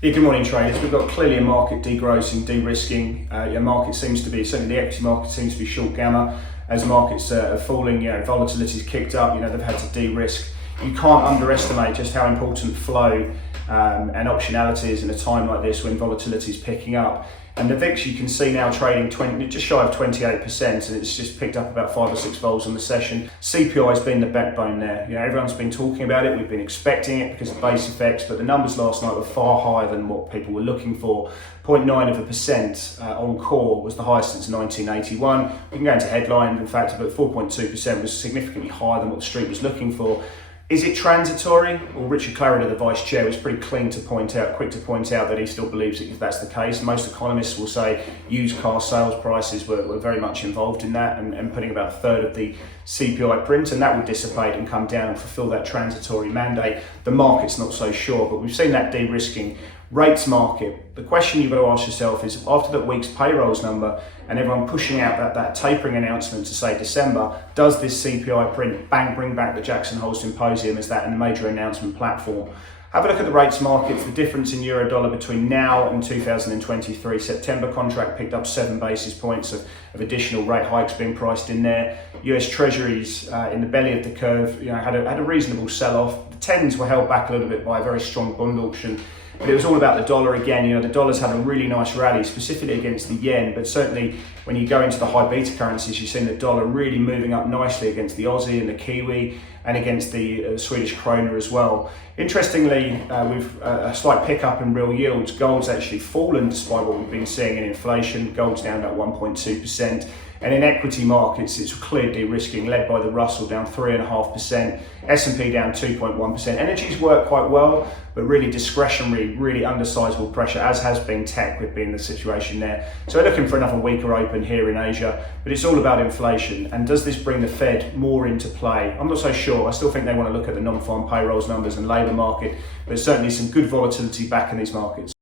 Yeah, good morning traders. We've got clearly a market degrossing, de-risking. Your market seems to be, certainly the equity market seems to be short gamma. As markets are falling, volatility's kicked up, they've had to de-risk. You can't underestimate just how important flow and optionality is in a time like this when volatility is picking up. And the VIX you can see now trading just shy of 28%, and it's just picked up about 5 or 6 volts on the session. CPI has been the backbone there. Everyone's been talking about it, we've been expecting it because of base effects, but the numbers last night were far higher than what people were looking for. 0.9% on core was the highest since 1981. We can go into headline, in fact, but 4.2% was significantly higher than what the street was looking for. Is it transitory? Well, Richard Clarida, the vice chair, was pretty quick to point out that he still believes that if that's the case. Most economists will say used car sales prices were very much involved in that and putting about a third of the CPI print, and that will dissipate and come down and fulfill that transitory mandate. The market's not so sure, but we've seen that de-risking. Rates market, the question you've got to ask yourself is, after that week's payrolls number and everyone pushing out that tapering announcement to say December, does this CPI print bring back the Jackson Hole Symposium as that and a major announcement platform? Have a look at the rates markets, the difference in euro dollar between now and 2023. September contract picked up 7 basis points of additional rate hikes being priced in there. US Treasuries in the belly of the curve had a reasonable sell-off. The 10s were held back a little bit by a very strong bond auction. But it was all about the dollar again. The dollar's had a really nice rally, specifically against the yen, but certainly when you go into the high beta currencies, you've seen the dollar really moving up nicely against the Aussie and the Kiwi and against the Swedish krona as well. Interestingly, with a slight pickup in real yields, gold's actually fallen despite what we've been seeing in inflation. Gold's down about 1.2%. And in equity markets, it's clear de-risking, led by the Russell down 3.5%, S&P down 2.1%. Energy's worked quite well, but really discretionary, really undersizable pressure, as has been tech, with being the situation there. So we're looking for another weaker open here in Asia, but it's all about inflation. And does this bring the Fed more into play? I'm not so sure. I still think they want to look at the non-farm payrolls numbers and labour market, but certainly some good volatility back in these markets.